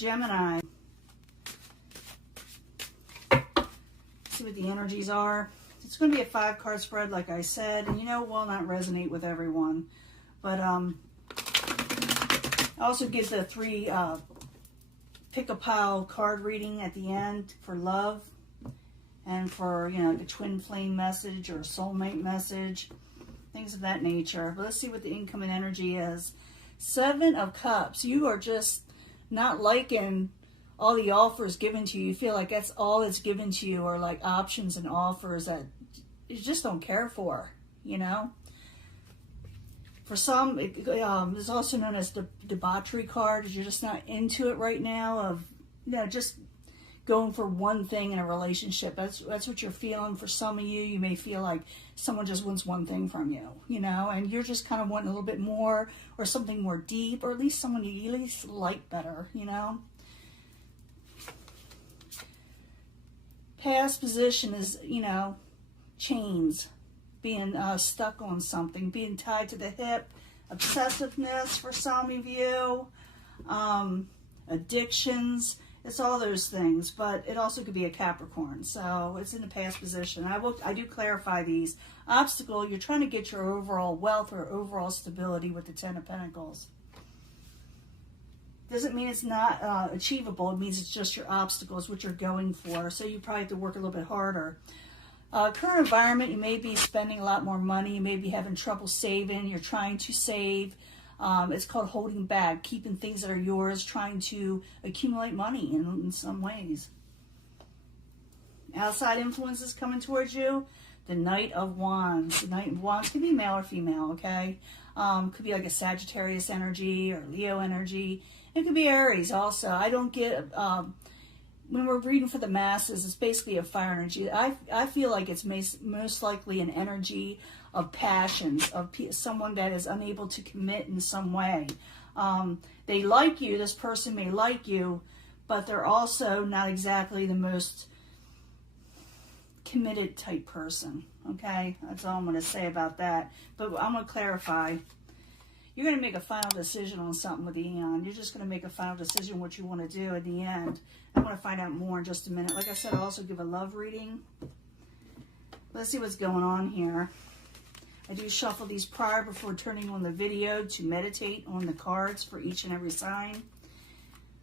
Gemini. See what the energies are. It's going to be a 5-card spread, like I said, and it will not resonate with everyone. But I also give the 3 pick-a-pile card reading at the end for love and for, the twin flame message or soulmate message, things of that nature. But let's see what the incoming energy is. 7 of Cups. You are just not liking all the offers given to you. You feel like that's all that's given to you, or like options and offers that you just don't care for, For some, it's also known as the debauchery card. You're just not into it right now, of just going for one thing in a relationship. That's what you're feeling. For some of you, you may feel like someone just wants one thing from you, and you're just kind of wanting a little bit more, or something more deep, or at least someone you at least like better, Past position is, chains, being stuck on something, being tied to the hip, obsessiveness for some of you, addictions. It's all those things, but it also could be a Capricorn, so it's in the past position. I do clarify these. Obstacle, you're trying to get your overall wealth or overall stability with the 10 of Pentacles. Doesn't mean it's not achievable. It means it's just your obstacles, what you're going for. So you probably have to work a little bit harder. Current environment, you may be spending a lot more money. You may be having trouble saving. You're trying to save. It's called holding back, keeping things that are yours, trying to accumulate money in some ways. Outside influences coming towards you. The Knight of Wands. The Knight of Wands could be male or female, okay? Could be like a Sagittarius energy or Leo energy. It could be Aries also. I don't get, when we're reading for the masses, it's basically a fire energy. I feel like it's most likely an energy of passions, of someone that is unable to commit in some way. They like you, this person may like you, but they're also not exactly the most committed type person, okay? That's all I'm going to say about that. But I'm going to clarify. You're going to make a final decision on something with the Eon. You're just going to make a final decision what you want to do at the end. I'm going to find out more in just a minute. Like I said, I'll also give a love reading. Let's see what's going on here. I do shuffle these prior before turning on the video to meditate on the cards for each and every sign.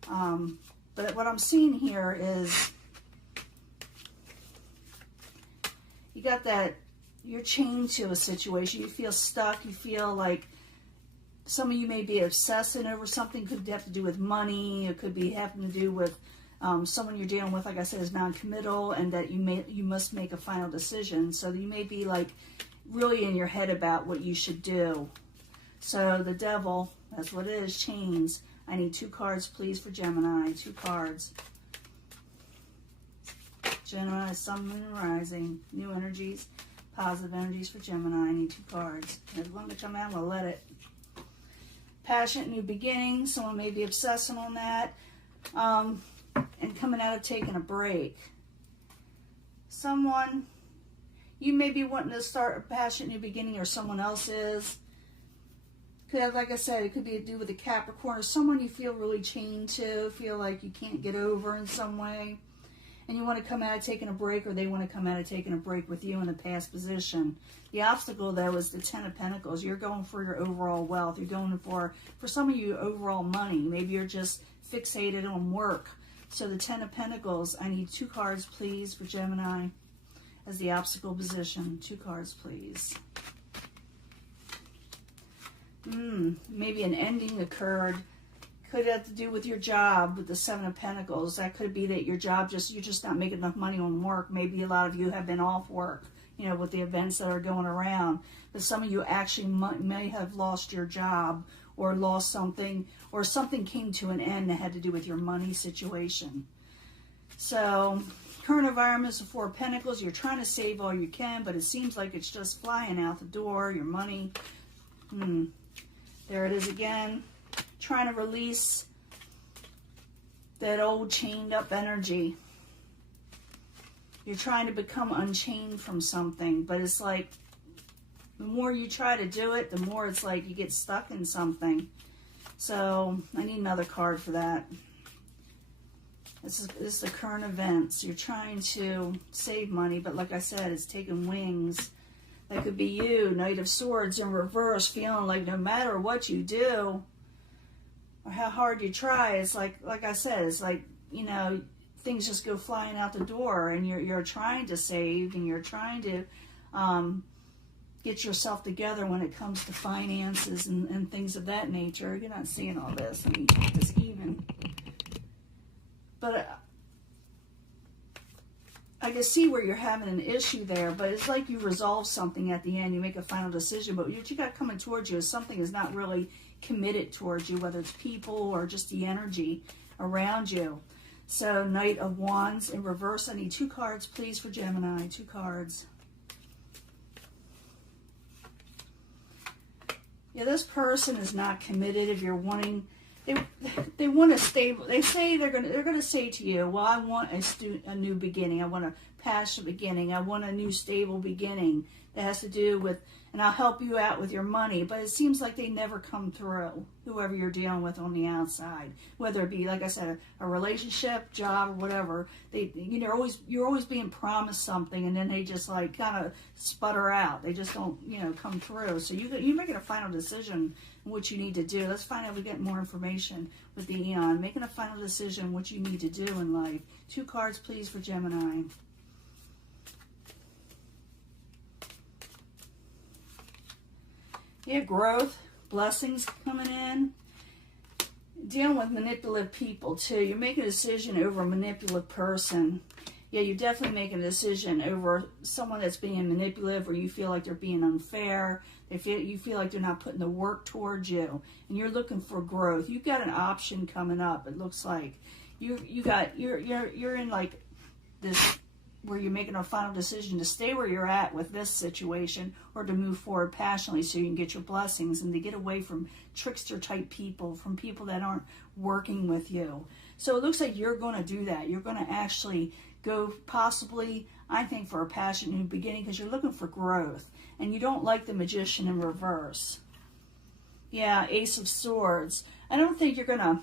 But what I'm seeing here is you got that you're chained to a situation. You feel stuck. You feel like some of you may be obsessing over something. Could have to do with money. It could be having to do with someone you're dealing with, like I said, is non-committal, and that you must make a final decision. So you may be like really in your head about what you should do. So the Devil, that's what it is, chains. I need 2 cards, please, for Gemini. 2 cards. Gemini, Sun, Moon, and Rising. New energies, positive energies for Gemini. I need 2 cards. There's one to come out. I'm going to let it. Passionate new beginning. Someone may be obsessing on that. And coming out of taking a break. Someone, you may be wanting to start a passionate new beginning, or someone else is. Could have, like I said, it could be to do with a Capricorn, or someone you feel really chained to, feel like you can't get over in some way. And you want to come out of taking a break, or they want to come out of taking a break with you in the past position. The obstacle, though, is the 10 of Pentacles. You're going for your overall wealth. You're going for some of you, overall money. Maybe you're just fixated on work. So the 10 of Pentacles, I need 2 cards, please, for Gemini as the obstacle position. 2 cards, please. Maybe an ending occurred. Could have to do with your job with the 7 of Pentacles. That could be that your job you're just not making enough money on work. Maybe a lot of you have been off work, with the events that are going around. But some of you actually may have lost your job, or lost something, or something came to an end that had to do with your money situation. So current environment is the 4 of Pentacles. You're trying to save all you can, but it seems like it's just flying out the door, your money. There it is again. Trying to release that old chained up energy. You're trying to become unchained from something, but it's like the more you try to do it, the more it's like you get stuck in something. So I need another card for that. This is the current events. You're trying to save money, but like I said, it's taking wings. That could be you, Knight of Swords in reverse, feeling like no matter what you do or how hard you try, it's like I said, it's like, you know, things just go flying out the door, and you're trying to save, and you're trying to get yourself together when it comes to finances and things of that nature. You're not seeing all this. Let me get this even. But I can see where you're having an issue there, but it's like you resolve something at the end. You make a final decision, but what you got coming towards you is something is not really committed towards you, whether it's people or just the energy around you. So, Knight of Wands in reverse. I need 2 cards, please, for Gemini. 2 cards. Yeah, this person is not committed. If you're wanting... They want to stable. They say they're gonna say to you, well, I want a new beginning. I want a passionate beginning. I want a new stable beginning that has to do with, and I'll help you out with your money. But it seems like they never come through. Whoever you're dealing with on the outside, whether it be, like I said, a relationship, job, or whatever, you're always being promised something, and then they just like kind of sputter out. They just don't come through. So you're making a final decision what you need to do. Let's find out. We get more information with the Eon. Making a final decision what you need to do in life. 2 cards, please, for Gemini. Yeah, growth, blessings coming in. Dealing with manipulative people, too. You're making a decision over a manipulative person. Yeah, you're definitely making a decision over someone that's being manipulative, or you feel like they're being unfair. You feel like they're not putting the work towards you, and you're looking for growth. You've got an option coming up. It looks like you're in like this where you're making a final decision to stay where you're at with this situation, or to move forward passionately so you can get your blessings and to get away from trickster type people, from people that aren't working with you. So it looks like you're going to do that. You're going to actually go possibly, I think, for a passionate new beginning, because you're looking for growth. And you don't like the Magician in reverse. Yeah, Ace of Swords. I don't think you're going to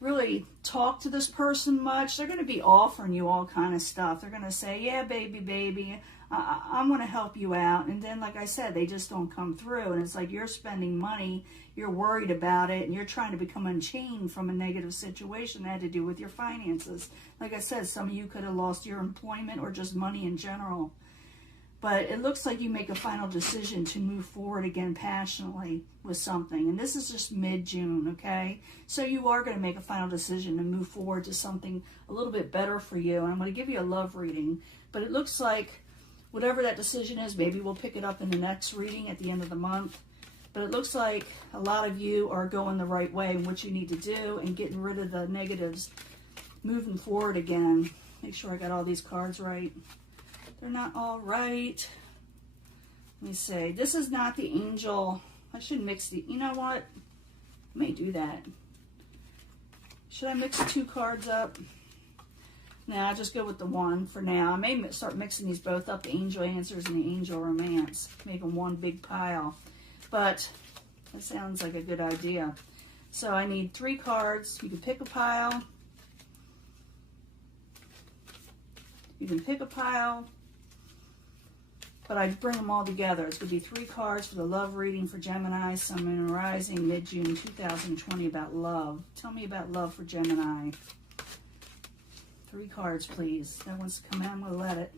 really talk to this person much. They're going to be offering you all kind of stuff. They're going to say, yeah, baby, I'm going to help you out. And then, like I said, they just don't come through. And it's like you're spending money, you're worried about it, and you're trying to become unchained from a negative situation that had to do with your finances. Like I said, some of you could have lost your employment or just money in general. But it looks like you make a final decision to move forward again passionately with something. And this is just mid-June, okay? So you are going to make a final decision to move forward to something a little bit better for you. And I'm going to give you a love reading. But it looks like whatever that decision is, maybe we'll pick it up in the next reading at the end of the month. But it looks like a lot of you are going the right way in what you need to do and getting rid of the negatives, moving forward again. Make sure I got all these cards right. They're not all right. Let me see. This is not the angel. I should mix the... You know what? I may do that. Should I mix 2 cards up? Nah, I'll just go with the one for now. I may start mixing these both up, the angel answers and the angel romance. Making one big pile. But that sounds like a good idea. So I need 3 cards. You can pick a pile. You can pick a pile. But I bring them all together. It's going to be 3 cards for the love reading for Gemini, Sun, Moon, and Rising, mid-June 2020, about love. Tell me about love for Gemini. 3 cards, please. That wants to come out. I'm going to let it.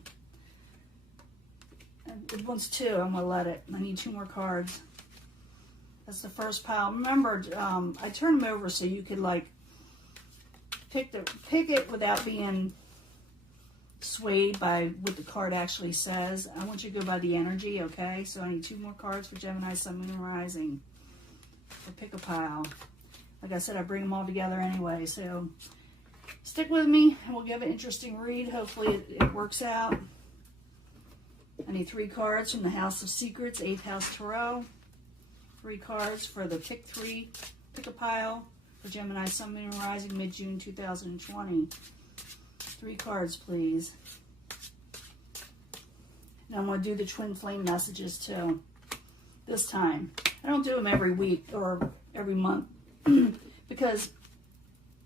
And it wants 2. I'm going to let it. I need 2 more cards. That's the first pile. Remember, I turn them over so you could, like, pick it without being swayed by what the card actually says. I want you to go by the energy, okay? So I need 2 more cards for Gemini, Sun, Moon, and Rising. So pick a pile. Like I said, I bring them all together anyway. So stick with me, and we'll give an interesting read. Hopefully it works out. I need 3 cards from the House of Secrets, 8th House Tarot. 3 cards for the pick a pile for Gemini, Sun, Moon, and Rising, mid-June 2020. 3 cards, please. And I'm going to do the twin flame messages too. This time. I don't do them every week or every month because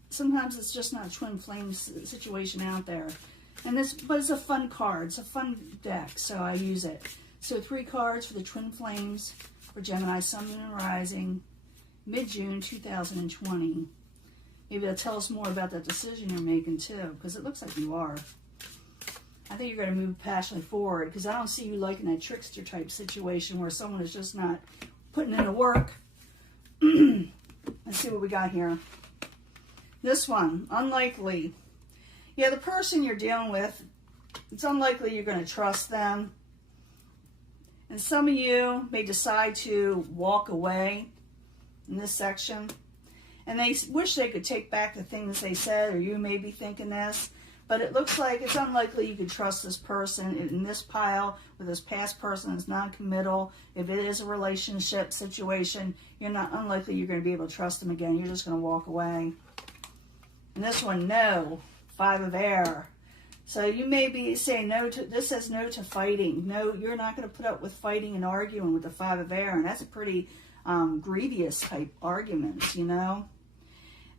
sometimes it's just not a twin flame situation out there. And this, but it's a fun card. It's a fun deck, so I use it. So 3 cards for the twin flames for Gemini, Sun, Moon, and Rising, mid-June 2020. Maybe that'll tell us more about that decision you're making too, because it looks like you are. I think you're going to move passionately forward, because I don't see you liking that trickster type situation where someone is just not putting in the work. Let's see what we got here. This one, unlikely. Yeah, the person you're dealing with, it's unlikely you're going to trust them. And some of you may decide to walk away in this section. And they wish they could take back the things they said, or you may be thinking this. But it looks like it's unlikely you could trust this person in this pile with this past person that's non-committal. If it is a relationship situation, unlikely you're going to be able to trust them again. You're just going to walk away. And this one, no. 5 of air. So you may be saying no to, this says no to fighting. No, you're not going to put up with fighting and arguing with the 5 of air. And that's a pretty grievous type arguments, you know.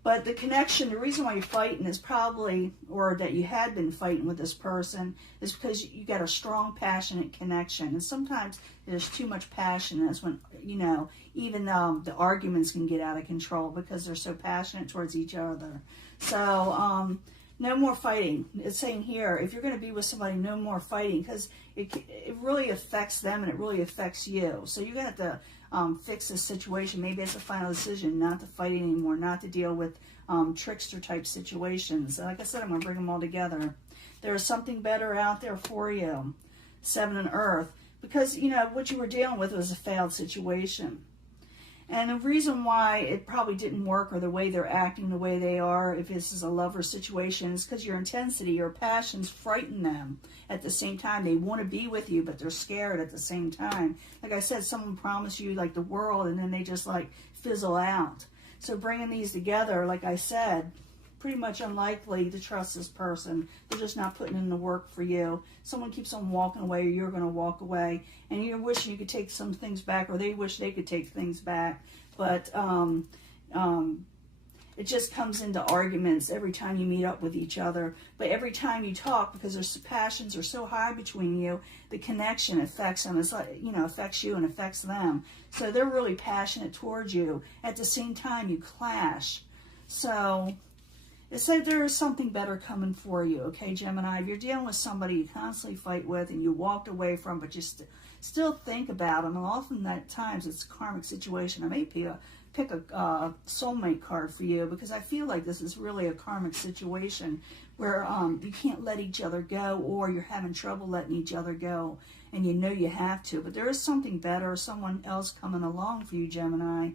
But the connection, the reason why you're fighting is probably, or that you had been fighting with this person, is because you got a strong, passionate connection. And sometimes there's too much passion. That's when, you know, even the arguments can get out of control because they're so passionate towards each other. So, no more fighting. It's saying here, if you're going to be with somebody, no more fighting, because it really affects them and it really affects you. So you're going to have to fix this situation. Maybe it's a final decision not to fight anymore, not to deal with trickster type situations. Like I said, I'm going to bring them all together. There's something better out there for you. 7 in Earth. Because, you know, what you were dealing with was a failed situation. And the reason why it probably didn't work, or the way they're acting the way they are, if this is a lover situation, is because your intensity, your passions frighten them. At the same time, they want to be with you, but they're scared at the same time. Like I said, someone promised you like the world, and then they just like fizzle out. So bringing these together, like I said, pretty much unlikely to trust this person. They're just not putting in the work for you. Someone keeps on walking away, or you're going to walk away, and you're wishing you could take some things back, or they wish they could take things back. But it just comes into arguments every time you meet up with each other. But every time you talk, because their passions are so high between you, the connection affects them. It's like, you know, affects you and affects them. So they're really passionate towards you. At the same time, you clash. So it said there is something better coming for you, okay, Gemini? If you're dealing with somebody you constantly fight with and you walked away from, but you still think about them, and often at times it's a karmic situation. I may pick a soulmate card for you, because I feel like this is really a karmic situation where you can't let each other go, or you're having trouble letting each other go, and you know you have to. But there is something better, someone else coming along for you, Gemini.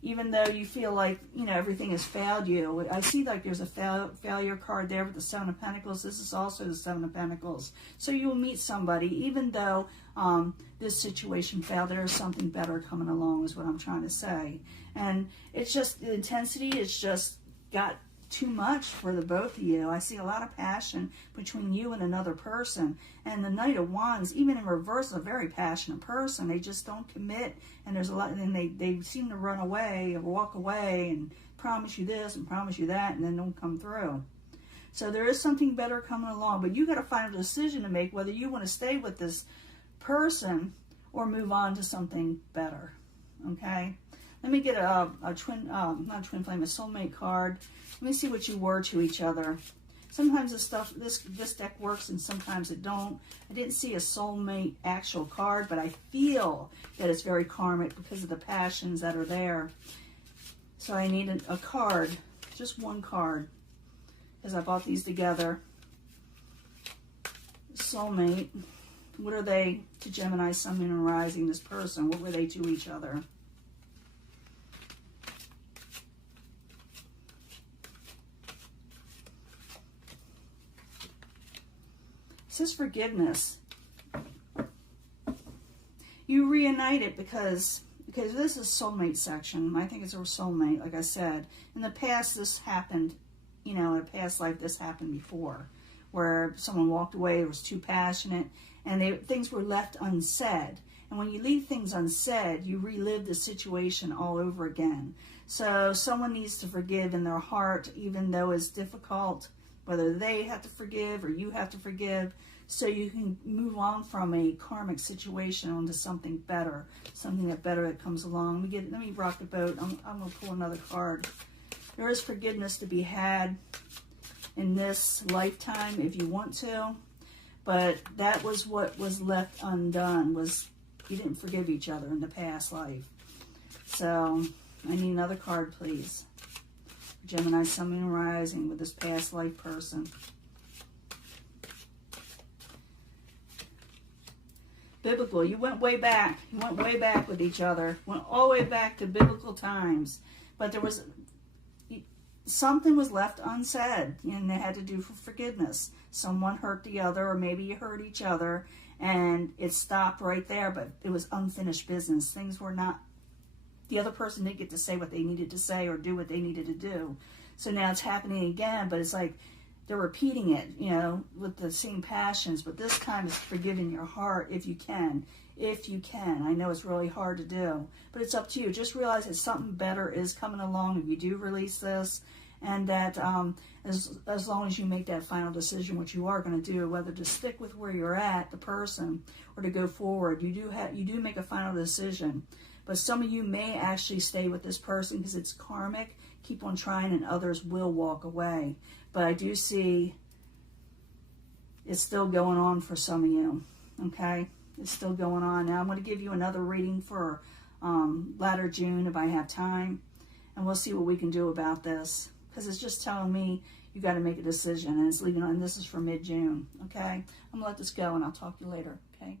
Even though you feel like, you know, everything has failed you. I see like there's a failure card there with the 7 of Pentacles. This is also the 7 of Pentacles. So you will meet somebody, even though this situation failed, there is something better coming along, is what I'm trying to say. And it's just, the intensity is just got too much for the both of you. I see a lot of passion between you and another person. And the Knight of Wands, even in reverse, is a very passionate person. They just don't commit, and there's a lot, and they seem to run away or walk away and promise you this and promise you that, and then don't come through. So there is something better coming along, but you got to find a decision to make whether you want to stay with this person or move on to something better. Okay? Let me get a twin, not a twin flame, a soulmate card. Let me see what you were to each other. Sometimes this deck works and sometimes it don't. I didn't see a soulmate actual card, but I feel that it's very karmic because of the passions that are there. So I need a card, just one card, because I bought these together. Soulmate. What are they to Gemini, Sun, Moon, and Rising, this person? What were they to each other? It says forgiveness. You reunited because this is soulmate section. I think it's a soulmate, like I said. In the past, this happened, you know, in a past life, this happened before, where someone walked away, it was too passionate, and things were left unsaid. And when you leave things unsaid, you relive the situation all over again. So someone needs to forgive in their heart, even though it's difficult, whether they have to forgive or you have to forgive, so you can move on from a karmic situation onto something better, something that comes along. Let me rock the boat. I'm going to pull another card. There is forgiveness to be had in this lifetime if you want to, but that was what was left undone, was you didn't forgive each other in the past life. So I need another card, please. Gemini, Sun, Moon, Rising with this past life person. Biblical. You went way back. You went way back with each other. Went all the way back to biblical times. But there was something was left unsaid, and it had to do for forgiveness. Someone hurt the other, or maybe you hurt each other, and it stopped right there, but it was unfinished business. Things were not, the other person didn't get to say what they needed to say or do what they needed to do. So now it's happening again, but it's like they're repeating it, you know, with the same passions, but this time it's forgiving your heart if you can. If you can. I know it's really hard to do, but it's up to you. Just realize that something better is coming along if you do release this, and that as long as you make that final decision, what you are going to do, whether to stick with where you're at, the person, or to go forward, you do make a final decision. But some of you may actually stay with this person because it's karmic. Keep on trying, and others will walk away. But I do see it's still going on for some of you, okay? It's still going on. Now I'm going to give you another reading for latter June if I have time, and we'll see what we can do about this, because it's just telling me you got to make a decision, and it's leaving on. This is for mid-June, okay? I'm going to let this go, and I'll talk to you later, okay?